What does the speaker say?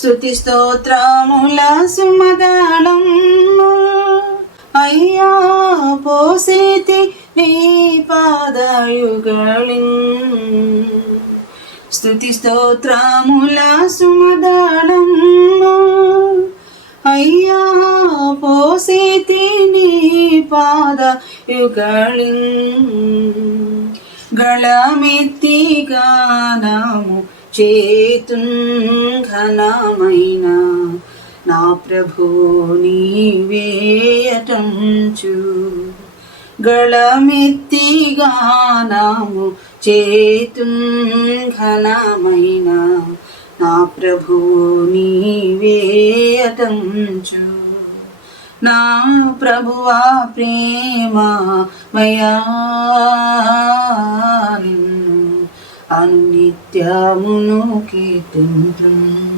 స్తుతి స్తోత్రముల సుమగళం అయ్యా పోసేతి నీ పాదయుగళి స్తుతి స్తోత్రముల సుమగళం అయ్యా పోసేతి నీ పాదయుగళి గళమెత్తి గానము చేతున్ ఘనమైన నా ప్రభు నీవేయటంచు గళమెత్తి గానము చేతున్ ఘనమైన నా ప్రభు నీవేయటంచు నా ప్రభువా ప్రేమమయా నిన్ను అనునిత్యమును కీర్తింతును